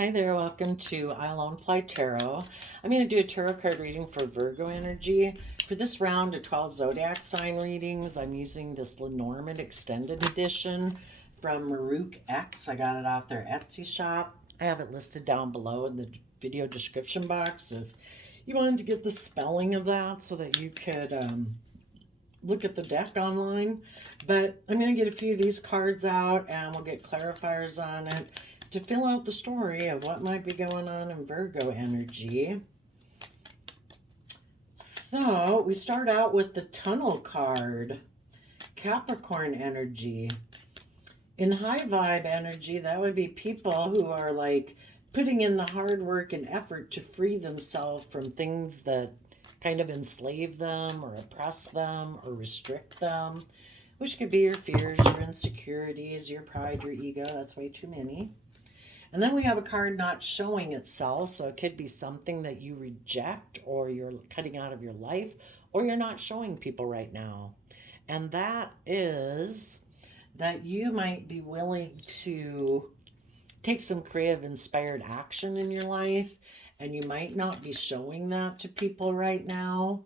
Hi there, welcome to I Alone Fly Tarot. I'm going to do a tarot card reading for Virgo energy. For this round of 12 zodiac sign readings, I'm using this Lenormand extended edition from Maruk X. I got it off their Etsy shop. I have it listed down below in the video description box if you wanted to get the spelling of that so that you could look at the deck online. But I'm going to get a few of these cards out and we'll get clarifiers on it to fill out the story of what might be going on in Virgo energy. So we start out with the Tunnel card, Capricorn energy. In high vibe energy, that would be people who are like putting in the hard work and effort to free themselves from things that kind of enslave them or oppress them or restrict them, which could be your fears, your insecurities, your pride, your ego. That's way too many. And then we have a card not showing itself. So it could be something that you reject or you're cutting out of your life or you're not showing people right now. And that is that you might be willing to take some creative, inspired action in your life. And you might not be showing that to people right now.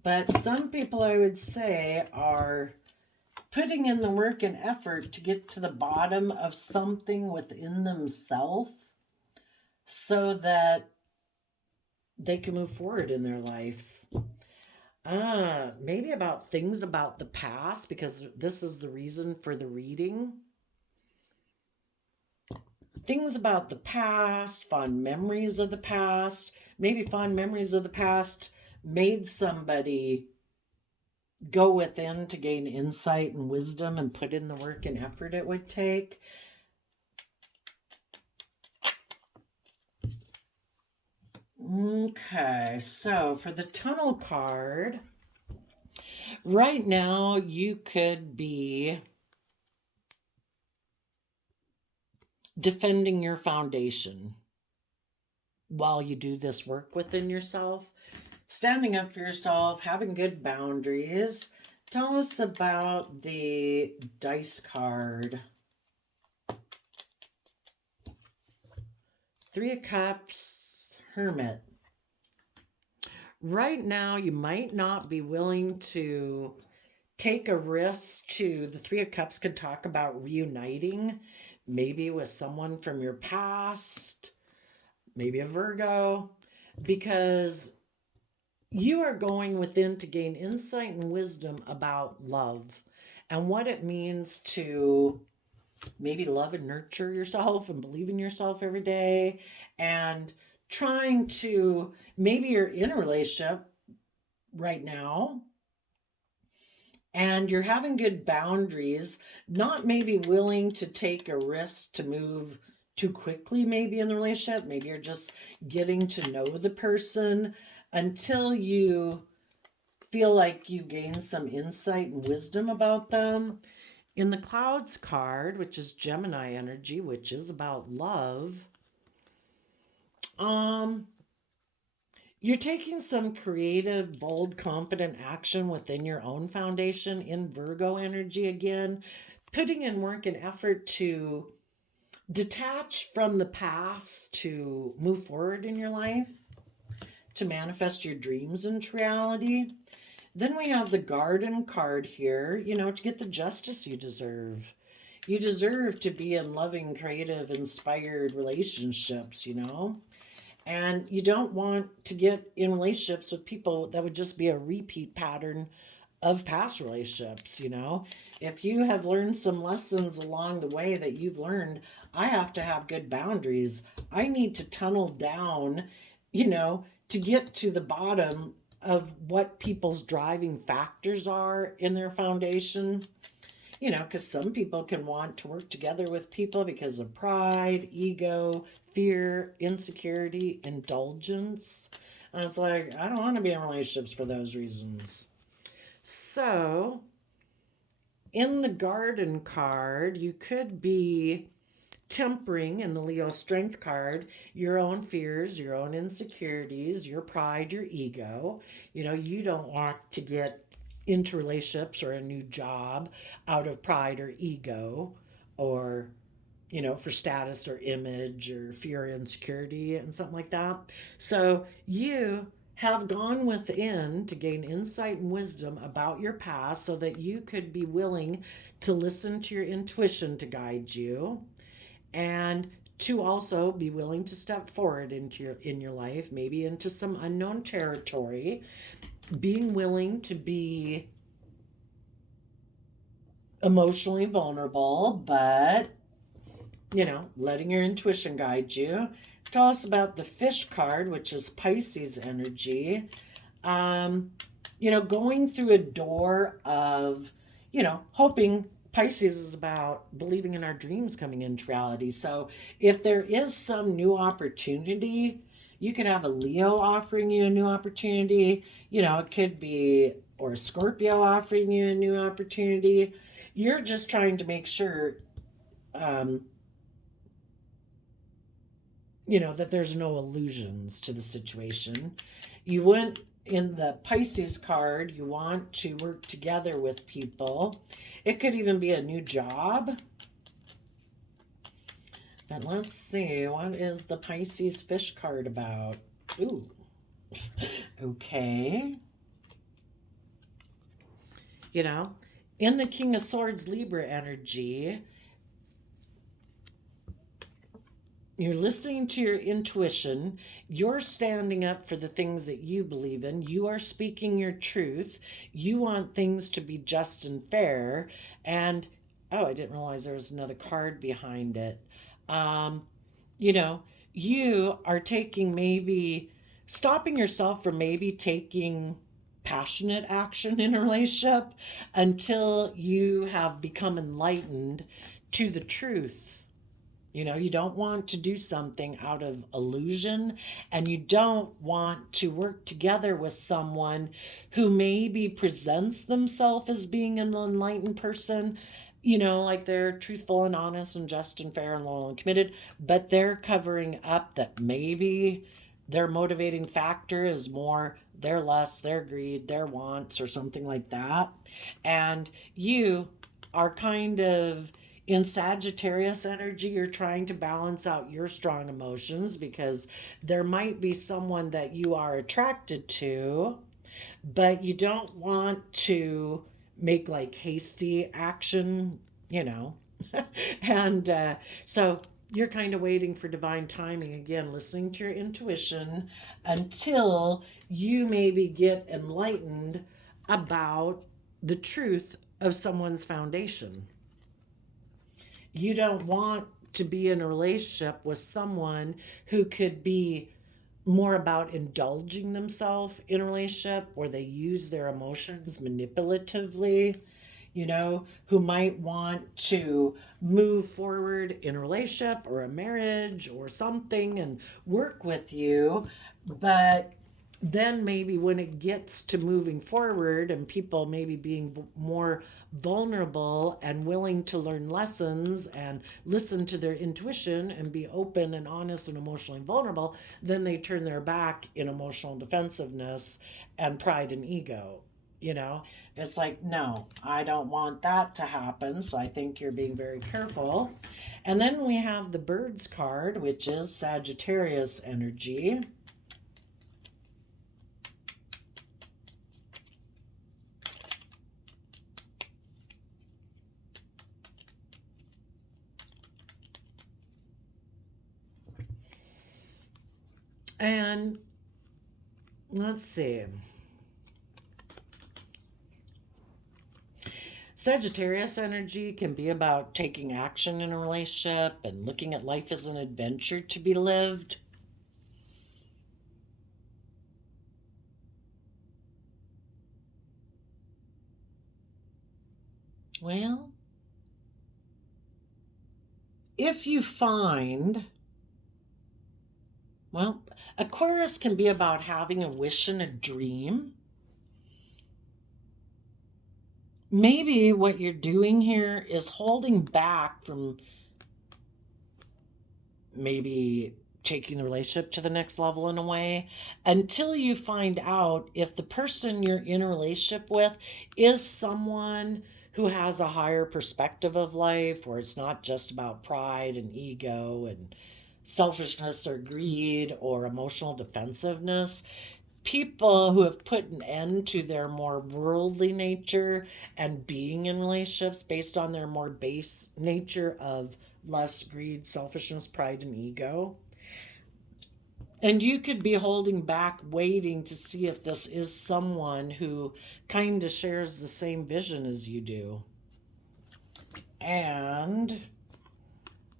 But some people, I would say, are putting in the work and effort to get to the bottom of something within themselves so that they can move forward in their life. Maybe about things about the past, because this is the reason for the reading. Things about the past, fond memories of the past. Maybe fond memories of the past made somebody go within to gain insight and wisdom and put in the work and effort it would take. Okay, so for the Tunnel card, right now you could be defending your foundation while you do this work within yourself. Standing up for yourself, having good boundaries. Tell us about the dice card. Three of Cups, Hermit. Right now, you might not be willing to take a risk to, the Three of Cups could talk about reuniting, maybe with someone from your past, maybe a Virgo, because you are going within to gain insight and wisdom about love and what it means to maybe love and nurture yourself and believe in yourself every day, and trying to, maybe you're in a relationship right now and you're having good boundaries, not maybe willing to take a risk to move too quickly maybe in the relationship. Maybe you're just getting to know the person until you feel like you gain some insight and wisdom about them. In the Clouds card, which is Gemini energy, which is about love, you're taking some creative, bold, confident action within your own foundation in Virgo energy again, putting in work and effort to detach from the past to move forward in your life, to manifest your dreams into reality. Then we have the Garden card here, to get the justice you deserve. You deserve to be in loving, creative, inspired relationships, And you don't want to get in relationships with people that would just be a repeat pattern of past relationships, If you have learned some lessons along the way that you've learned, I have to have good boundaries. I need to tunnel down, to get to the bottom of what people's driving factors are in their foundation. Because some people can want to work together with people because of pride, ego, fear, insecurity, indulgence. And it's like, I don't want to be in relationships for those reasons. So, in the Garden card, you could be tempering, in the Leo Strength card, your own fears, your own insecurities, your pride, your ego. You don't want to get into relationships or a new job out of pride or ego or for status or image or fear or insecurity and something like that. So you have gone within to gain insight and wisdom about your past so that you could be willing to listen to your intuition to guide you, and to also be willing to step forward in your life, maybe into some unknown territory, being willing to be emotionally vulnerable, but letting your intuition guide you. Tell us about the fish card, which is Pisces energy. Going through a door of, hoping. Pisces is about believing in our dreams coming into reality. So if there is some new opportunity, you could have a Leo offering you a new opportunity. It could be, or a Scorpio offering you a new opportunity. You're just trying to make sure, that there's no illusions to the situation. You went in the Pisces card, you want to work together with people. It could even be a new job. But let's see, what is the Pisces fish card about? Ooh. Okay. In the King of Swords Libra energy, you're listening to your intuition. You're standing up for the things that you believe in. You are speaking your truth. You want things to be just and fair. And, oh, I didn't realize there was another card behind it. You are stopping yourself from maybe taking passionate action in a relationship until you have become enlightened to the truth. You don't want to do something out of illusion, and you don't want to work together with someone who maybe presents themselves as being an enlightened person, like they're truthful and honest and just and fair and loyal and committed, but they're covering up that maybe their motivating factor is more their lust, their greed, their wants, or something like that. And you are kind of in Sagittarius energy. You're trying to balance out your strong emotions because there might be someone that you are attracted to, but you don't want to make like hasty action, and so you're kind of waiting for divine timing again, listening to your intuition until you maybe get enlightened about the truth of someone's foundation. You don't want to be in a relationship with someone who could be more about indulging themselves in a relationship where they use their emotions manipulatively, who might want to move forward in a relationship or a marriage or something and work with you, but then maybe when it gets to moving forward and people maybe being more vulnerable and willing to learn lessons and listen to their intuition and be open and honest and emotionally vulnerable, then they turn their back in emotional defensiveness and pride and ego. It's like, no, I don't want that to happen. So I think you're being very careful. And then we have the Birds card, which is Sagittarius energy. And let's see. Sagittarius energy can be about taking action in a relationship and looking at life as an adventure to be lived. Well, if you find, Aquarius can be about having a wish and a dream. Maybe what you're doing here is holding back from maybe taking the relationship to the next level in a way until you find out if the person you're in a relationship with is someone who has a higher perspective of life where it's not just about pride and ego and selfishness or greed or emotional defensiveness. People who have put an end to their more worldly nature and being in relationships based on their more base nature of lust, greed, selfishness, pride, and ego. And you could be holding back, waiting to see if this is someone who kind of shares the same vision as you do. And,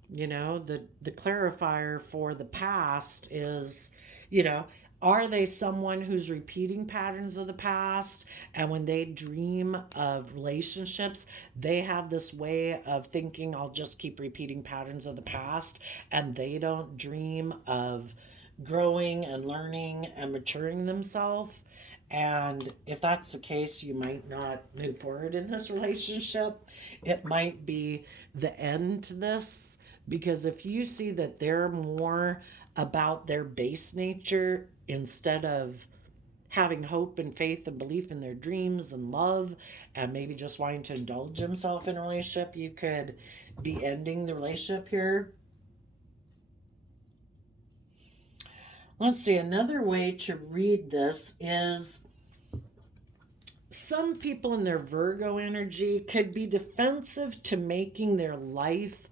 the clarifier for the past is, you know, are they someone who's repeating patterns of the past? And when they dream of relationships, they have this way of thinking, I'll just keep repeating patterns of the past. And they don't dream of growing and learning and maturing themselves. And if that's the case, you might not move forward in this relationship. It might be the end to this, because if you see that they're more about their base nature instead of having hope and faith and belief in their dreams and love and maybe just wanting to indulge himself in a relationship, you could be ending the relationship here. Let's see, another way to read this is some people in their Virgo energy could be defensive to making their life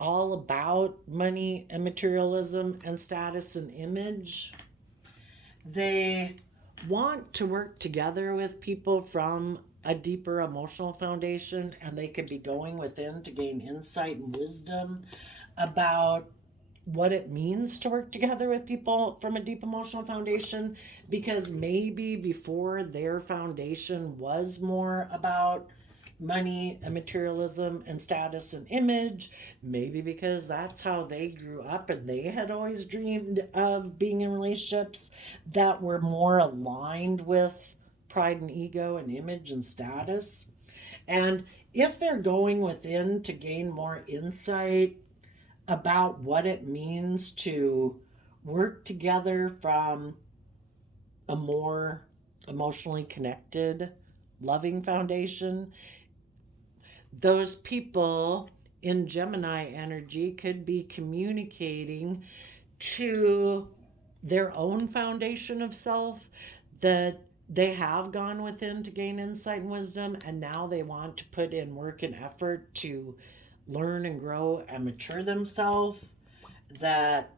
all about money and materialism and status and image. They want to work together with people from a deeper emotional foundation, and they could be going within to gain insight and wisdom about what it means to work together with people from a deep emotional foundation, because maybe before their foundation was more about money and materialism and status and image, maybe because that's how they grew up and they had always dreamed of being in relationships that were more aligned with pride and ego and image and status. And if they're going within to gain more insight about what it means to work together from a more emotionally connected, loving foundation, those people in Gemini energy could be communicating to their own foundation of self that they have gone within to gain insight and wisdom, and now they want to put in work and effort to learn and grow and mature themselves, that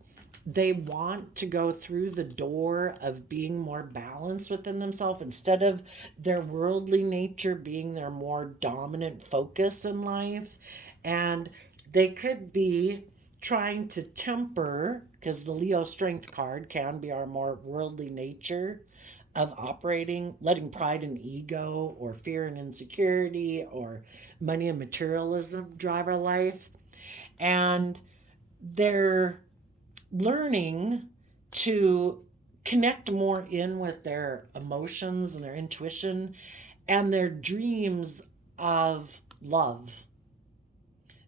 they want to go through the door of being more balanced within themselves instead of their worldly nature being their more dominant focus in life. And they could be trying to temper, because the Leo strength card can be our more worldly nature of operating, letting pride and ego or fear and insecurity or money and materialism drive our life. And they're learning to connect more in with their emotions and their intuition and their dreams of love,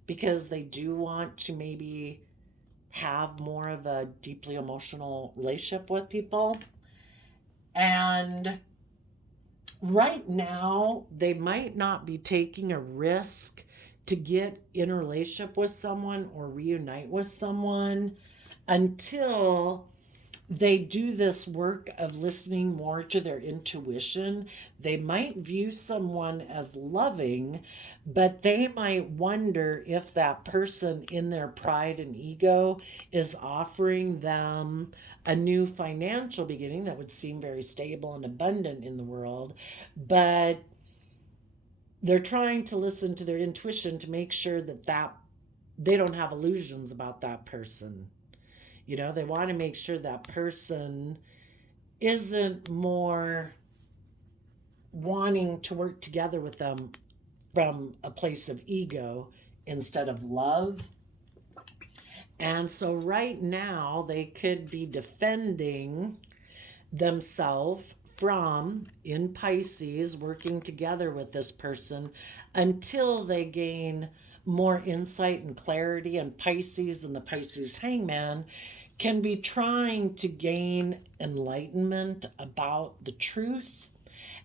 because they do want to maybe have more of a deeply emotional relationship with people. And right now, they might not be taking a risk to get in a relationship with someone or reunite with someone until they do this work of listening more to their intuition. They might view someone as loving, but they might wonder if that person in their pride and ego is offering them a new financial beginning that would seem very stable and abundant in the world, but they're trying to listen to their intuition to make sure that they don't have illusions about that person. They want to make sure that person isn't more wanting to work together with them from a place of ego instead of love. And so right now they could be defending themselves from, in Pisces, working together with this person until they gain more insight and clarity. And Pisces and the Pisces hangman can be trying to gain enlightenment about the truth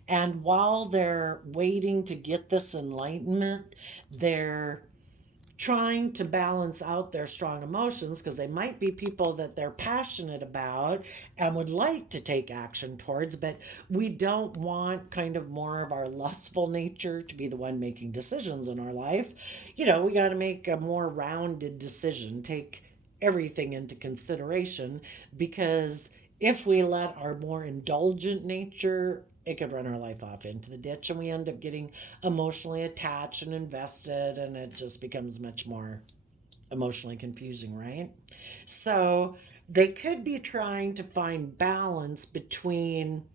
And while they're waiting to get this enlightenment, they're trying to balance out their strong emotions because they might be people that they're passionate about and would like to take action towards, but we don't want kind of more of our lustful nature to be the one making decisions in our life. We got to make a more rounded decision, take everything into consideration, because if we let our more indulgent nature, it could run our life off into the ditch and we end up getting emotionally attached and invested, and it just becomes much more emotionally confusing, right? So they could be trying to find balance between,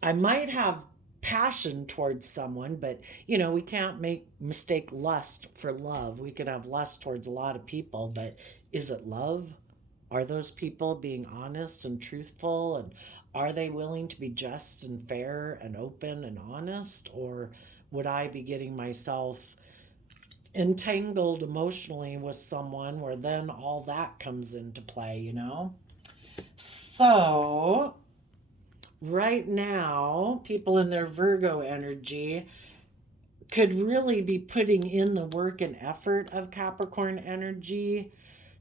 I might have passion towards someone, but we can't make mistake lust for love. We could have lust towards a lot of people, but is it love? Are those people being honest and truthful? And are they willing to be just and fair and open and honest? Or would I be getting myself entangled emotionally with someone where then all that comes into play? So, right now, people in their Virgo energy could really be putting in the work and effort of Capricorn energy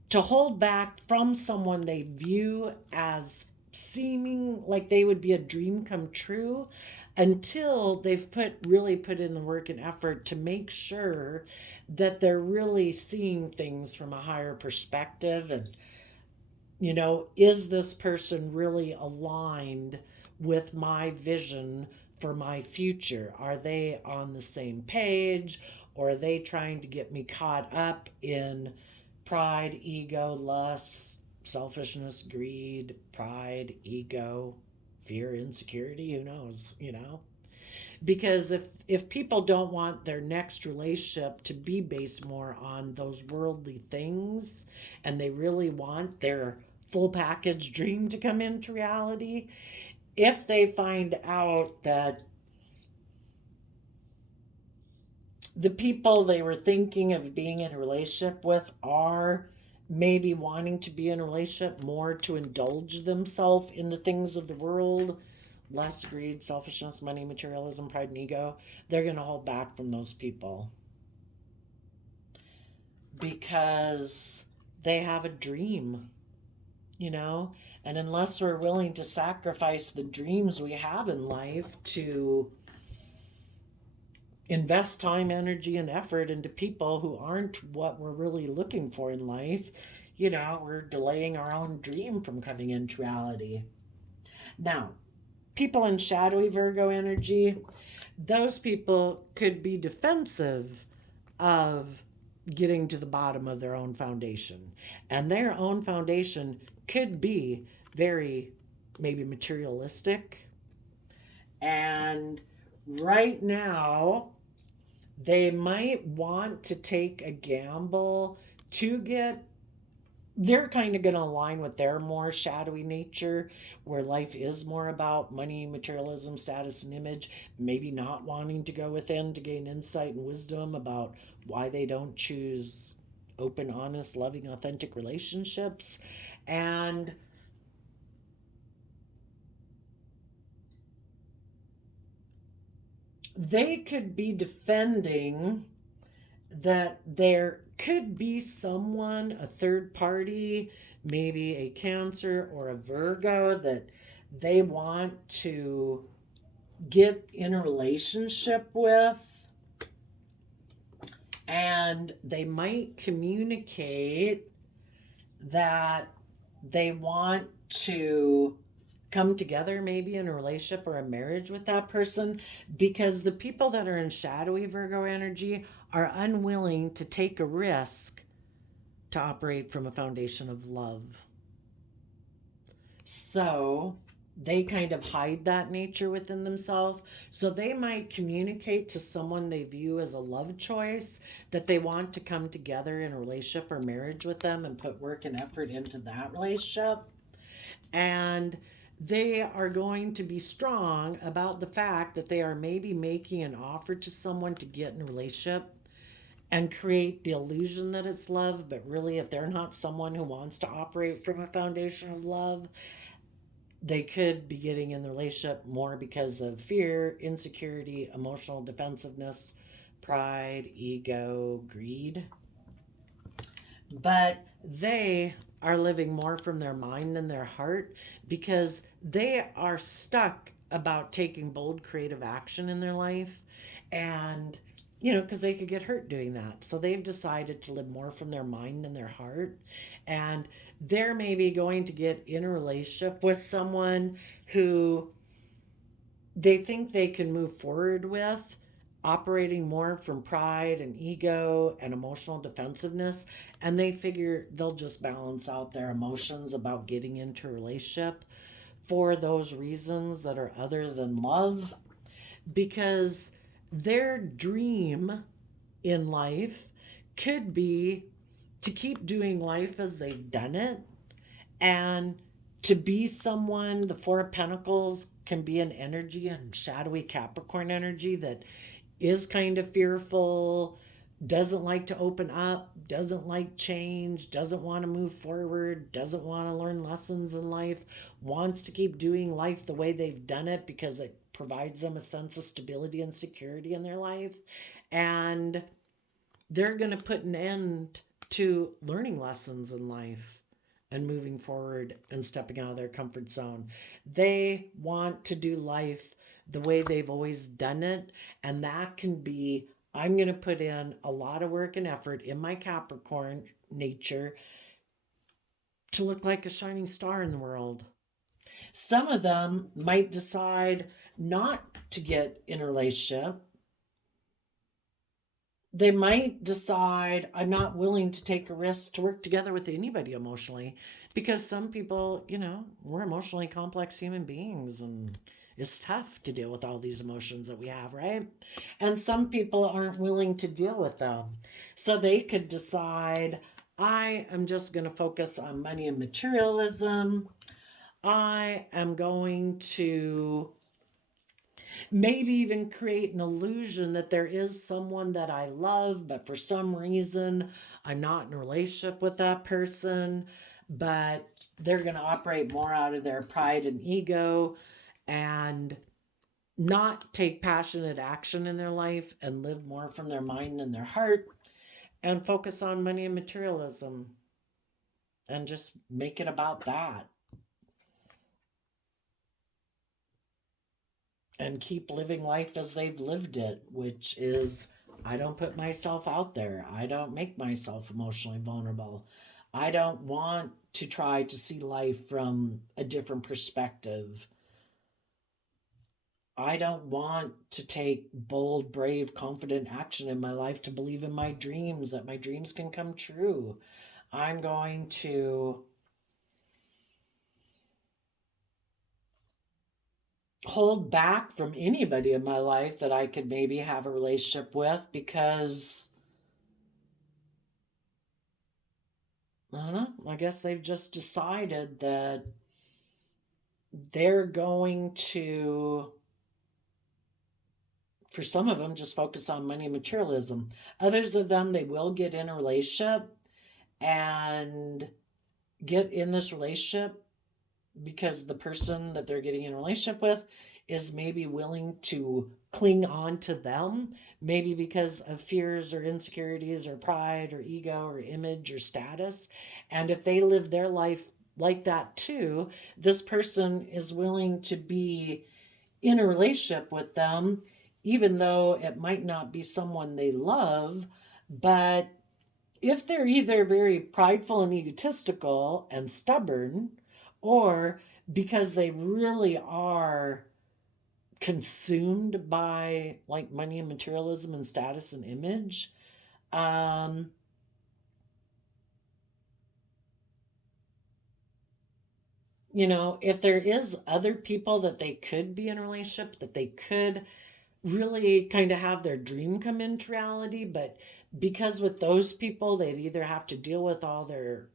to hold back from someone they view as seeming like they would be a dream come true, until they've really put in the work and effort to make sure that they're really seeing things from a higher perspective. And is this person really aligned with my vision for my future? Are they on the same page, or are they trying to get me caught up in pride, ego, lust, selfishness, greed, pride, ego, fear, insecurity? Who knows? Because if people don't want their next relationship to be based more on those worldly things, and they really want their full package dream to come into reality, if they find out that the people they were thinking of being in a relationship with are maybe wanting to be in a relationship more to indulge themselves in the things of the world, less greed, selfishness, money, materialism, pride, and ego, they're going to hold back from those people because they have a dream, you know? And unless we're willing to sacrifice the dreams we have in life to invest time, energy, and effort into people who aren't what we're really looking for in life, we're delaying our own dream from coming into reality. Now, people in shadowy Virgo energy, those people could be defensive of getting to the bottom of their own foundation. And their own foundation could be very maybe materialistic. And right now, they might want to take a gamble to get, they're kind of going to align with their more shadowy nature, where life is more about money, materialism, status, and image, maybe not wanting to go within to gain insight and wisdom about why they don't choose open, honest, loving, authentic relationships. And they could be defending that there could be someone, a third party, maybe a Cancer or a Virgo, that they want to get in a relationship with, and they might communicate that they want to come together maybe in a relationship or a marriage with that person, because the people that are in shadowy Virgo energy are unwilling to take a risk to operate from a foundation of love. So they kind of hide that nature within themselves. So they might communicate to someone they view as a love choice that they want to come together in a relationship or marriage with them and put work and effort into that relationship. And they are going to be strong about the fact that they are maybe making an offer to someone to get in a relationship and create the illusion that it's love, but really, if they're not someone who wants to operate from a foundation of love, They could be getting in the relationship more because of fear, insecurity, emotional defensiveness, pride, ego, greed. But they are living more from their mind than their heart because they are stuck about taking bold creative action in their life, and because they could get hurt doing that, so they've decided to live more from their mind than their heart. And they're maybe going to get in a relationship with someone who they think they can move forward with, operating more from pride and ego and emotional defensiveness. And they figure they'll just balance out their emotions about getting into a relationship for those reasons that are other than love, because their dream in life could be to keep doing life as they've done it, and to be someone. The Four of Pentacles can be an energy, and shadowy Capricorn energy, that is kind of fearful, doesn't like to open up, doesn't like change, doesn't want to move forward, doesn't want to learn lessons in life, wants to keep doing life the way they've done it because it provides them a sense of stability and security in their life. And they're going to put an end to learning lessons in life and moving forward and stepping out of their comfort zone. They want to do life the way they've always done it. And that can be, I'm going to put in a lot of work and effort in my Capricorn nature to look like a shining star in the world. Some of them might decide not to get in a relationship. They might decide, I'm not willing to take a risk to work together with anybody emotionally, because some people, we're emotionally complex human beings, and it's tough to deal with all these emotions that we have, right? And some people aren't willing to deal with them. So they could decide, I am just going to focus on money and materialism. I am going to maybe even create an illusion that there is someone that I love, but for some reason I'm not in a relationship with that person, but they're going to operate more out of their pride and ego and not take passionate action in their life and live more from their mind and their heart and focus on money and materialism and just make it about that and keep living life as they've lived it, which is, I don't put myself out there. I don't make myself emotionally vulnerable. I don't want to try to see life from a different perspective. I don't want to take bold, brave, confident action in my life to believe in my dreams, that my dreams can come true. I'm going to hold back from anybody in my life that I could maybe have a relationship with, because I don't know, I guess they've just decided that they're going to, for some of them, just focus on money and materialism. Others of them, they will get in a relationship and get in this relationship because the person that they're getting in a relationship with is maybe willing to cling on to them, maybe because of fears or insecurities or pride or ego or image or status. And if they live their life like that too, this person is willing to be in a relationship with them, even though it might not be someone they love. But if they're either very prideful and egotistical and stubborn, or because they really are consumed by like money and materialism and status and image, um, if there is other people that they could be in a relationship, that they could really kind of have their dream come into reality. But because with those people, they'd either have to deal with all their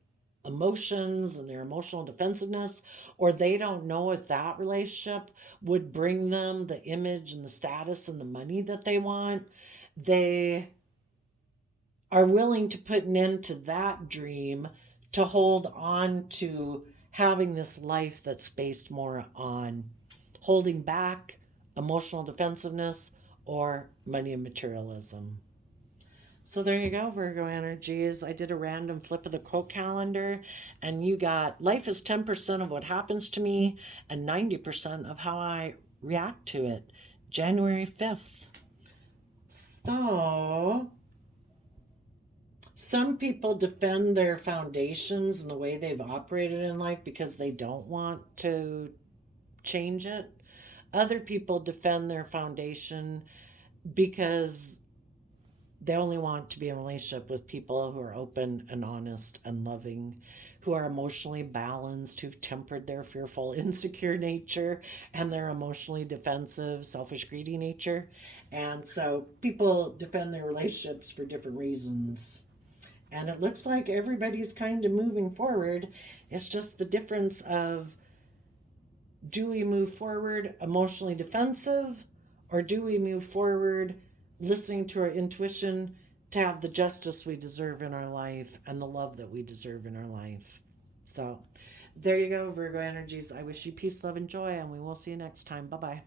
emotions and their emotional defensiveness, or they don't know if that relationship would bring them the image and the status and the money that they want. They are willing to put an end to that dream to hold on to having this life that's based more on holding back, emotional defensiveness, or money and materialism. So there you go, Virgo energies. I did a random flip of the quote calendar, and you got life is 10% of what happens to me and 90% of how I react to it. January 5th. So, some people defend their foundations and the way they've operated in life because they don't want to change it. Other people defend their foundation because they only want to be in a relationship with people who are open and honest and loving, who are emotionally balanced, who've tempered their fearful, insecure nature and their emotionally defensive, selfish, greedy nature. And so people defend their relationships for different reasons. And it looks like everybody's kind of moving forward. It's just the difference of, do we move forward emotionally defensive, or do we move forward listening to our intuition to have the justice we deserve in our life and the love that we deserve in our life? So there you go, Virgo energies. I wish you peace, love, and joy, and we will see you next time. Bye-bye.